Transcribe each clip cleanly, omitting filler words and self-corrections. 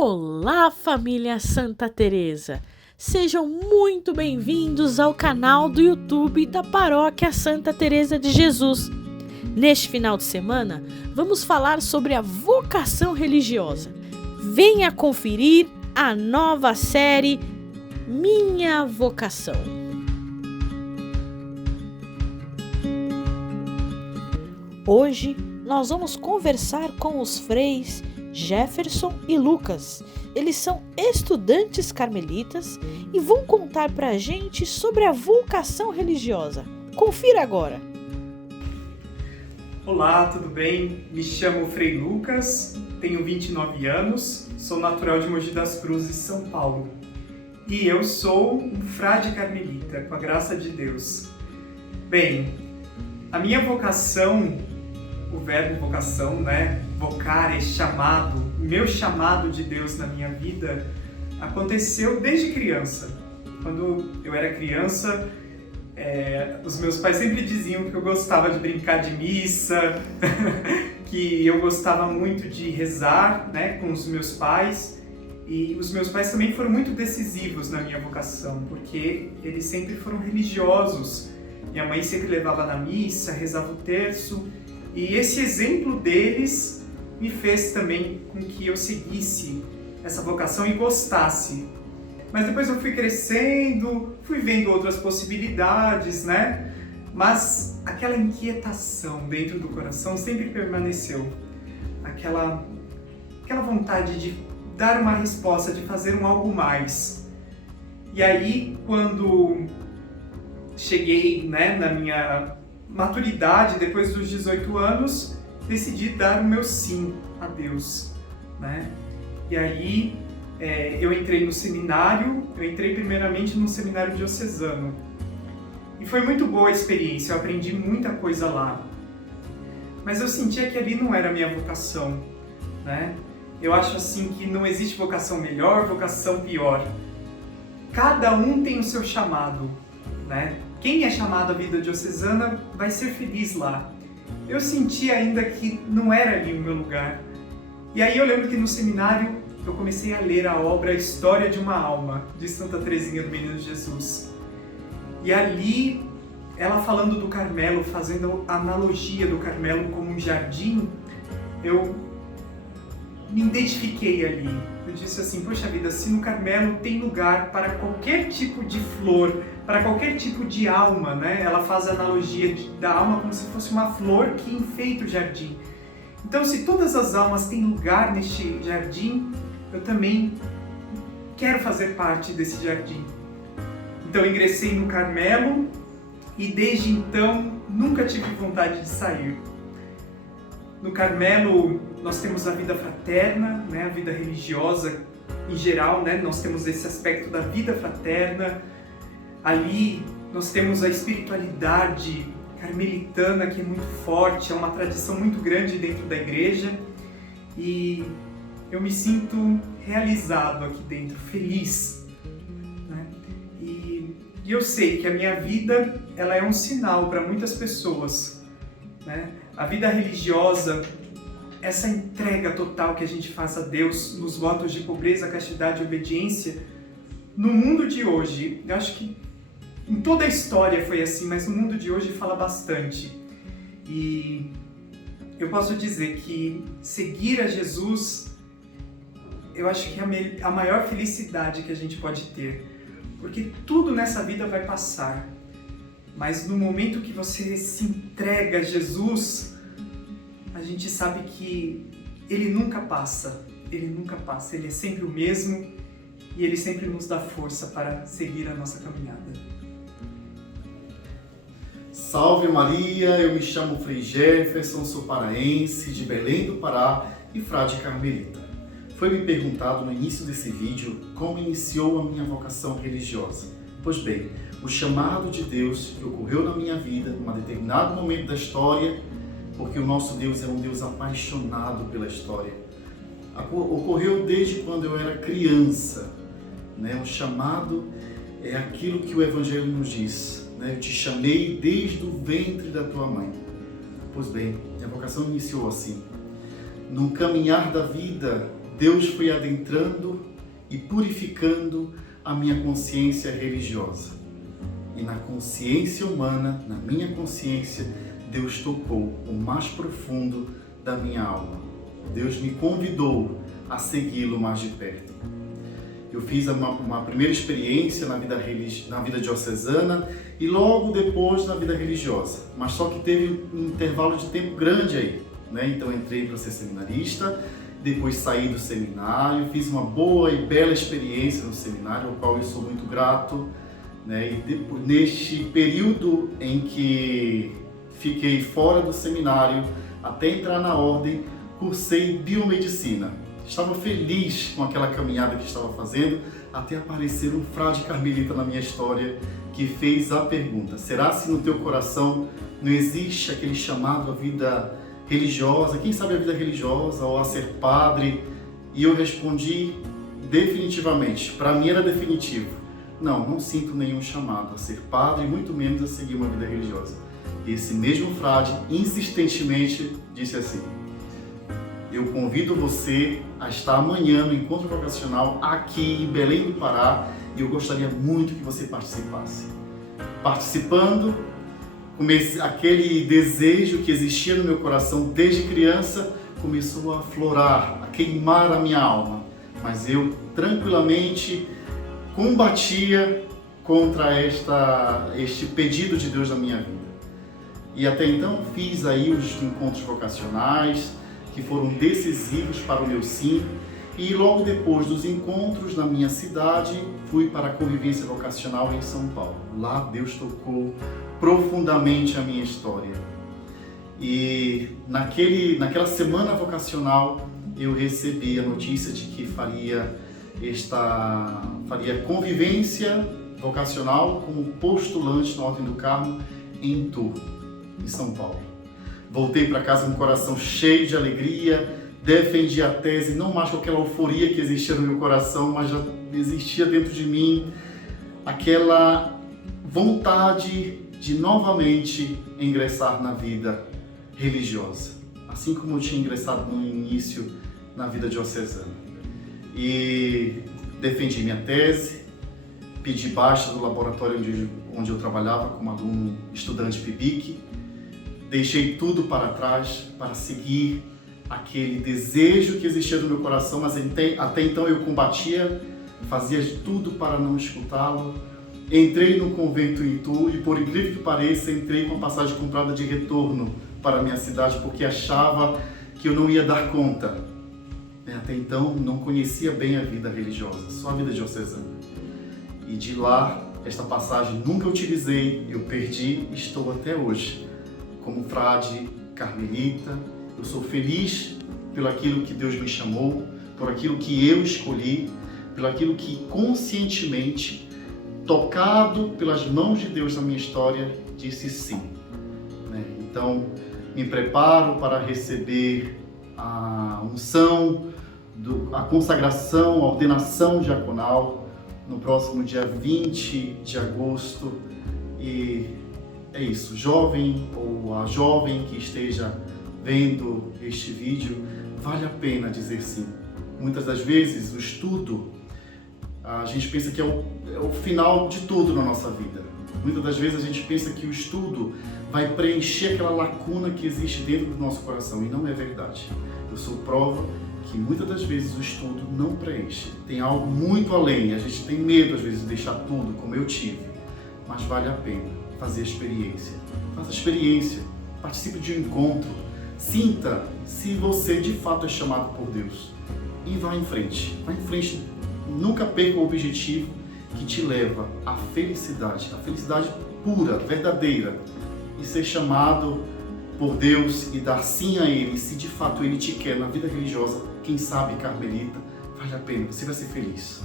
Olá, família Santa Teresa! Sejam muito bem-vindos ao canal do YouTube da Paróquia Santa Teresa de Jesus. Neste final de semana, vamos falar sobre a vocação religiosa. Venha conferir a nova série Minha Vocação. Hoje, nós vamos conversar com os freis Jefferson e Lucas. Eles são estudantes carmelitas e vão contar pra gente sobre a vocação religiosa. Confira agora! Olá, tudo bem? Me chamo Frei Lucas, tenho 29 anos, sou natural de Mogi das Cruzes, São Paulo. E eu sou um frade carmelita, com a graça de Deus. Bem, a minha vocação, o verbo vocação, né? Vocar é chamado, o meu chamado de Deus na minha vida aconteceu desde criança. Quando eu era criança, os meus pais sempre diziam que eu gostava de brincar de missa, que eu gostava muito de rezar, né, com os meus pais. E os meus pais também foram muito decisivos na minha vocação, porque eles sempre foram religiosos. Minha mãe sempre levava na missa, rezava o terço. E esse exemplo deles me fez também com que eu seguisse essa vocação e gostasse. Mas depois eu fui crescendo, fui vendo outras possibilidades, né? Mas aquela inquietação dentro do coração sempre permaneceu. Aquela vontade de dar uma resposta, de fazer um algo mais. E aí, quando cheguei, né, na minha maturidade, depois dos 18 anos, decidi dar o meu sim a Deus, né? E aí eu entrei no seminário, eu entrei primeiramente no seminário diocesano. E foi muito boa a experiência, eu aprendi muita coisa lá. Mas eu sentia que ali não era a minha vocação, né? Eu acho assim que não existe vocação melhor, vocação pior. Cada um tem o seu chamado, né? Quem é chamado à vida diocesana vai ser feliz lá. Eu senti ainda que não era ali o meu lugar. E aí eu lembro que no seminário eu comecei a ler a obra História de uma Alma, de Santa Teresinha do Menino Jesus. E ali, ela falando do Carmelo, fazendo a analogia do Carmelo como um jardim, eu me identifiquei ali. Eu disse assim, poxa vida, se no Carmelo tem lugar para qualquer tipo de flor, para qualquer tipo de alma, né? Ela faz a analogia da alma como se fosse uma flor que enfeita o jardim. Então, se todas as almas têm lugar neste jardim, eu também quero fazer parte desse jardim. Então, eu ingressei no Carmelo e desde então nunca tive vontade de sair. No Carmelo, nós temos a vida fraterna, né? A vida religiosa em geral, né? Nós temos esse aspecto da vida fraterna. Ali nós temos a espiritualidade carmelitana, que é muito forte, é uma tradição muito grande dentro da igreja. E eu me sinto realizado aqui dentro, feliz, né? E eu sei que a minha vida ela é um sinal para muitas pessoas, né? A vida religiosa, essa entrega total que a gente faz a Deus nos votos de pobreza, castidade e obediência, no mundo de hoje, eu acho que em toda a história foi assim, mas no mundo de hoje fala bastante. E eu posso dizer que seguir a Jesus, eu acho que é a maior felicidade que a gente pode ter. Porque tudo nessa vida vai passar. Mas no momento que você se entrega a Jesus, a gente sabe que Ele nunca passa. Ele nunca passa. Ele é sempre o mesmo e Ele sempre nos dá força para seguir a nossa caminhada. Salve Maria, eu me chamo Frei Jefferson, sou paraense, de Belém do Pará e frade carmelita. Foi me perguntado no início desse vídeo como iniciou a minha vocação religiosa. Pois bem, o chamado de Deus que ocorreu na minha vida, em um determinado momento da história, porque o nosso Deus é um Deus apaixonado pela história, ocorreu desde quando eu era criança, né? O chamado é aquilo que o Evangelho nos diz, né? Eu te chamei desde o ventre da tua mãe. Pois bem, a vocação iniciou assim. No caminhar da vida, Deus foi adentrando e purificando a minha consciência religiosa. E na consciência humana, na minha consciência, Deus tocou o mais profundo da minha alma. Deus me convidou a segui-lo mais de perto. Eu fiz uma primeira experiência na vida diocesana e logo depois na vida religiosa. Mas só que teve um intervalo de tempo grande aí, né? Então entrei para ser seminarista, depois saí do seminário, fiz uma boa e bela experiência no seminário, ao qual eu sou muito grato, né? E depois, neste período em que fiquei fora do seminário, até entrar na ordem, cursei biomedicina. Estava feliz com aquela caminhada que estava fazendo, até aparecer um frade carmelita na minha história que fez a pergunta: será se no teu coração não existe aquele chamado à vida religiosa, quem sabe a vida religiosa ou a ser padre? E eu respondi definitivamente, para mim era definitivo: não sinto nenhum chamado a ser padre, muito menos a seguir uma vida religiosa. E esse mesmo frade insistentemente disse assim: eu convido você a estar amanhã no encontro vocacional aqui em Belém do Pará e eu gostaria muito que você participasse. Participando, aquele desejo que existia no meu coração desde criança começou a aflorar, a queimar a minha alma. Mas eu tranquilamente combatia contra este pedido de Deus na minha vida. E até então fiz aí os encontros vocacionais, que foram decisivos para o meu sim, e logo depois dos encontros na minha cidade, fui para a convivência vocacional em São Paulo. Lá Deus tocou profundamente a minha história. E naquela semana vocacional, eu recebi a notícia de que faria convivência vocacional como postulante na Ordem do Carmo em Itu, em São Paulo. Voltei para casa com o coração cheio de alegria, defendi a tese, não mais com aquela euforia que existia no meu coração, mas já existia dentro de mim aquela vontade de novamente ingressar na vida religiosa, assim como eu tinha ingressado no início na vida diocesana. E defendi minha tese, pedi baixa do laboratório onde eu trabalhava como aluno estudante PIBIC, deixei tudo para trás para seguir aquele desejo que existia no meu coração, mas até então eu combatia, fazia tudo para não escutá-lo. Entrei no convento em Itu e, por incrível que pareça, entrei com a passagem comprada de retorno para a minha cidade porque achava que eu não ia dar conta. Até então não conhecia bem a vida religiosa, só a vida diocesana. E de lá, esta passagem nunca utilizei, eu perdi e estou até hoje como frade carmelita. Eu sou feliz pelo aquilo que Deus me chamou, por aquilo que eu escolhi, pelo aquilo que conscientemente, tocado pelas mãos de Deus na minha história, disse sim. Então, me preparo para receber a unção, a consagração, a ordenação diaconal no próximo dia 20 de agosto. E é isso, jovem ou a jovem que esteja vendo este vídeo, vale a pena dizer sim. Muitas das vezes o estudo, a gente pensa que é o final de tudo na nossa vida. Muitas das vezes a gente pensa que o estudo vai preencher aquela lacuna que existe dentro do nosso coração, e não é verdade. Eu sou prova que muitas das vezes o estudo não preenche. Tem algo muito além, a gente tem medo às vezes de deixar tudo como eu tive, mas vale a pena fazer a experiência. Faça a experiência, participe de um encontro, sinta se você de fato é chamado por Deus e vá em frente, nunca perca o objetivo que te leva à felicidade, a felicidade pura, verdadeira, e ser chamado por Deus e dar sim a Ele, se de fato Ele te quer na vida religiosa, quem sabe carmelita, vale a pena, você vai ser feliz.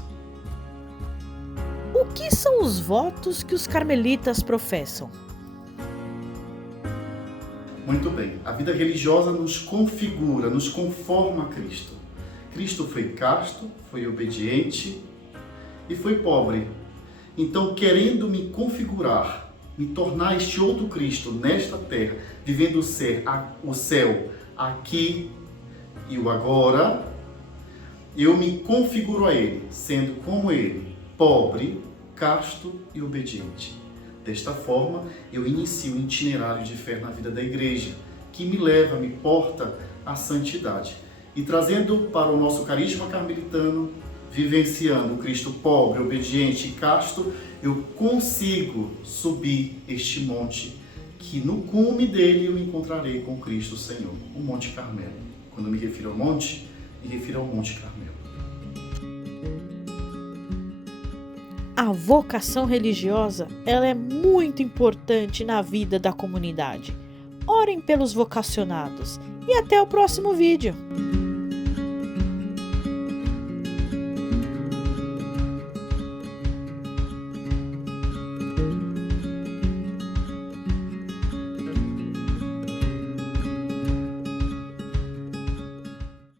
O que são os votos que os carmelitas professam? Muito bem, a vida religiosa nos configura, nos conforma a Cristo. Cristo foi casto, foi obediente e foi pobre. Então, querendo me configurar, me tornar este outro Cristo nesta terra, vivendo o céu aqui e o agora, eu me configuro a Ele, sendo como Ele, pobre, casto e obediente. Desta forma, eu inicio um itinerário de fé na vida da igreja, que me porta à santidade. E trazendo para o nosso carisma carmelitano, vivenciando o Cristo pobre, obediente e casto, eu consigo subir este monte, que no cume dele eu me encontrarei com Cristo Senhor, o Monte Carmelo. Quando eu me refiro ao monte, me refiro ao Monte Carmelo. A vocação religiosa, ela é muito importante na vida da comunidade. Orem pelos vocacionados e até o próximo vídeo.